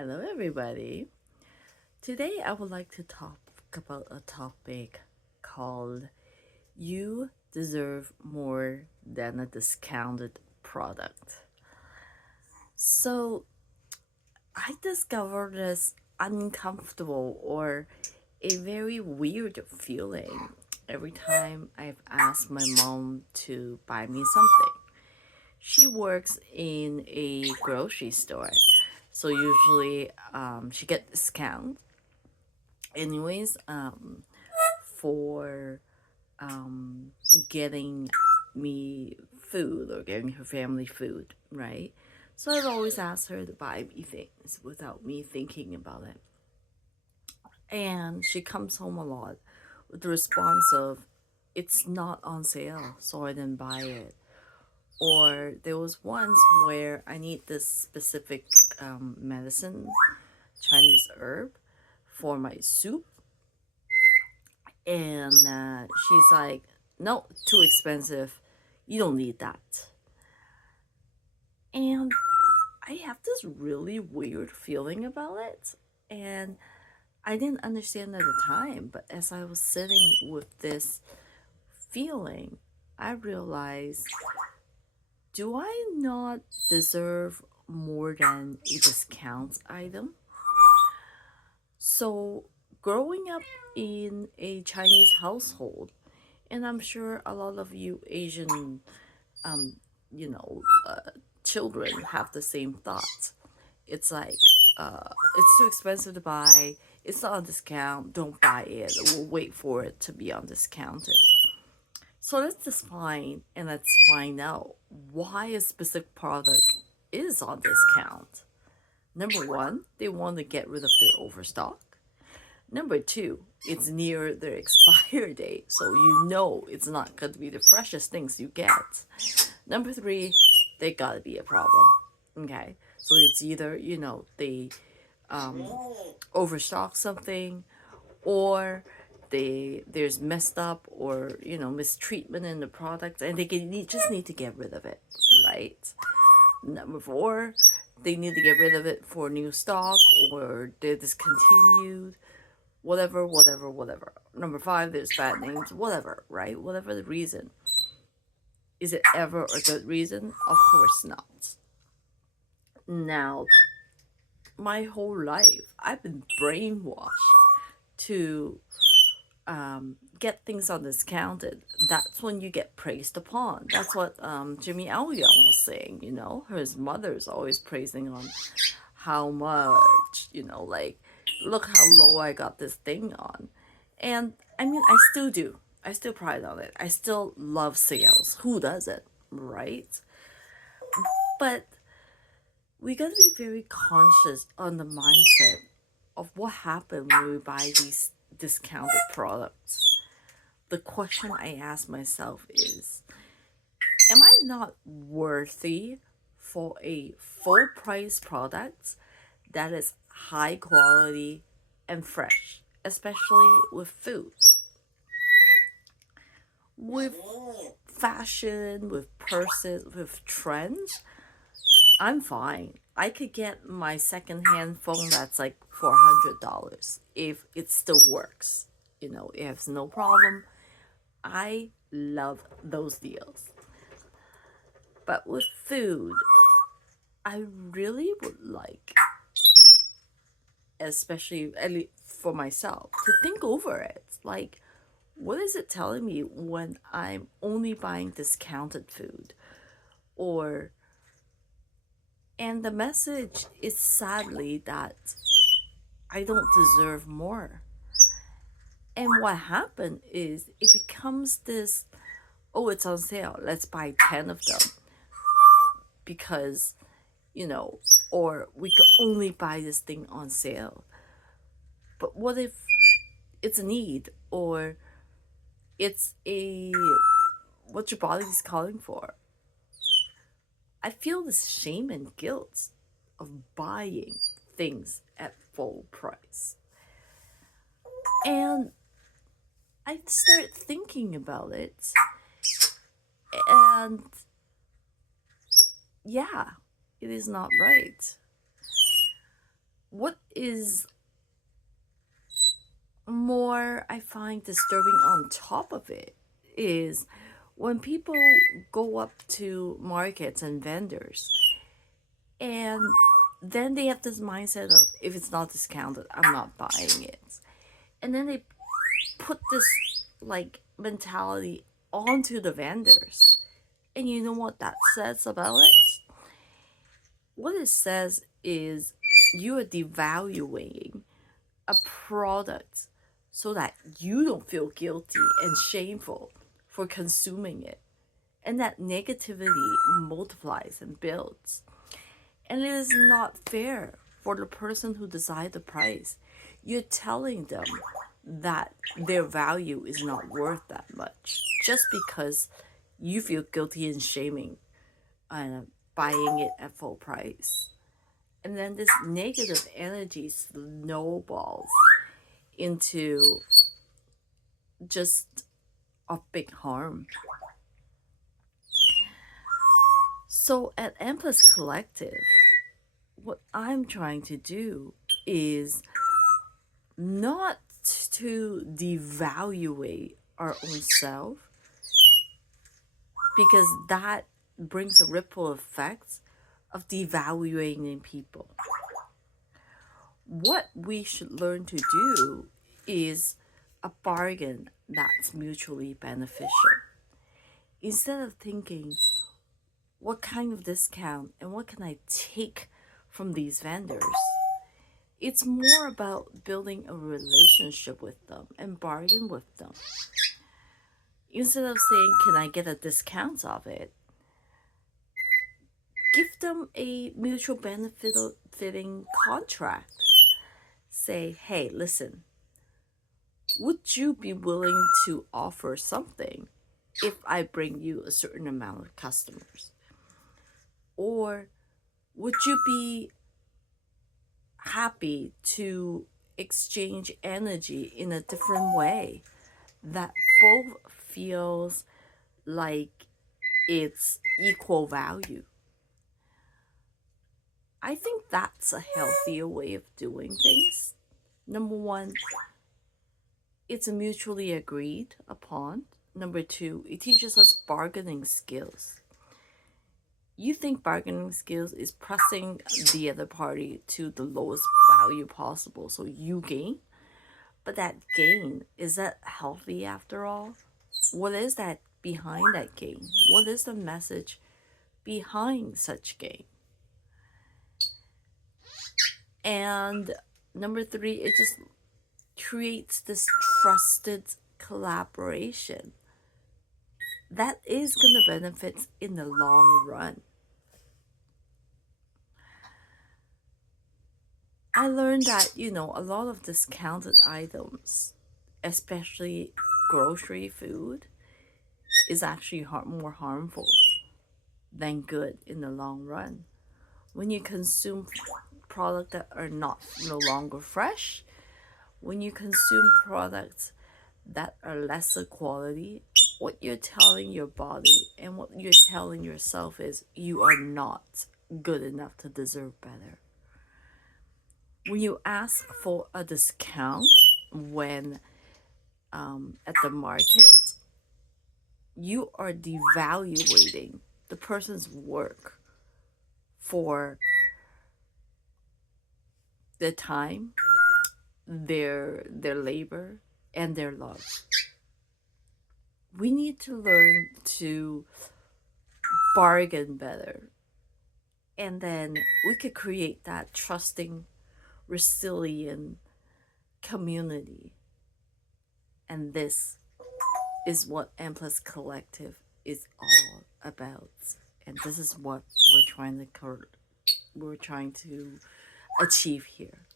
Hello, everybody. Today, I would like to talk about a topic called You Deserve More Than a Discounted Product. So, I discovered this uncomfortable or a very weird feeling every time I've asked my mom to buy me something. She works in a grocery store, so usually she gets discount anyways for um, getting me food or getting her family food, right? So I've always asked her to buy me things without me thinking about it. And she comes home a lot with the response of, it's not on sale, so I didn't buy it. Or there was once where I need this specific medicine, Chinese herb, for my soup, and she's like, no, too expensive, you don't need that. And I have this really weird feeling about it, and I didn't understand at the time, but as I was sitting with this feeling, I realized, do I not deserve more than a discount item? So growing up in a Chinese household, and I'm sure a lot of you Asian, um, you know, children have the same thoughts. It's like, it's too expensive to buy. It's not on discount. Don't buy it. We'll wait for it to be on discounted. So let's define and let's find out why a specific product is on discount. Number one, they want to get rid of their overstock. Number two, it's near their expire date, so you know it's not going to be the freshest things you get. Number three, they gotta be a problem. Okay, so it's either they um, overstock something, or there's messed up or mistreatment in the product, and just need to get rid of it, right? Number four, they need to get rid of it for new stock, or they're discontinued, whatever, whatever, whatever. Number five, there's bad names, whatever, right? Whatever the reason. Is it ever a good reason? Of course not. Now, my whole life, I've been brainwashed to get things on discounted. That's when you get praised upon. That's what Jimmy Young was saying, His mother's always praising on how much, like, look how low I got this thing on. And I mean, I still do. I still pride on it. I still love sales. Who doesn't, right? But we gotta be very conscious on the mindset of what happened when we buy these discounted products. The question I ask myself is, am I not worthy for a full price product that is high quality and fresh, especially with food? With fashion, with purses, with trends, I'm fine. I could get my secondhand phone that's like $400 if it still works. It has no problem. I love those deals. But with food, I really would like, especially at least for myself, to think over it. Like, what is it telling me when I'm only buying discounted food? Or, and the message is sadly that I don't deserve more. And what happened is it becomes this, oh, it's on sale, let's buy 10 of them because, or we could only buy this thing on sale. But what if it's a need, or it's a what your body is calling for? I feel this shame and guilt of buying things at full price. And I start thinking about it, and yeah, it is not right. what is more I find disturbing on top of it is when people go up to markets and vendors and then they have this mindset of if it's not discounted, I'm not buying it. And then they put this like mentality onto the vendors. And you know what that says about it? What it says is you are devaluing a product so that you don't feel guilty and shameful for consuming it. And that negativity multiplies and builds. And it is not fair for the person who decides the price. You're telling them that their value is not worth that much just because you feel guilty and shaming buying it at full price. And then this negative energy snowballs into just a big harm. So at M Plus Collective, what I'm trying to do is not to devaluate our own self, because that brings a ripple effect of devaluing people. What we should learn to do is a bargain that's mutually beneficial. Instead of thinking, what kind of discount and what can I take from these vendors? It's more about building a relationship with them and bargain with them. Instead of saying, can I get a discount of it? Give them a mutual benefiting contract. Say, hey, listen, would you be willing to offer something if I bring you a certain amount of customers? Or would you be happy to exchange energy in a different way that both feels like it's equal value? I think that's a healthier way of doing things. Number one, it's mutually agreed upon. Number two, it teaches us bargaining skills. You think bargaining skills is pressing the other party to the lowest value possible so you gain? But that gain, is that healthy after all? What is that behind that gain? What is the message behind such gain? And number three, it just creates this trusted collaboration that is going to benefit in the long run. I learned that, a lot of discounted items, especially grocery food, is actually more harmful than good in the long run. When you consume products that are no longer fresh, when you consume products that are lesser quality, what you're telling your body and what you're telling yourself is you are not good enough to deserve better. When you ask for a discount when at the market, you are devaluating the person's work for their time, their labor, and their love. We need to learn to bargain better, and then we could create that trusting, resilient community. And this is what M Plus Collective is all about, and this is what we're trying to achieve here.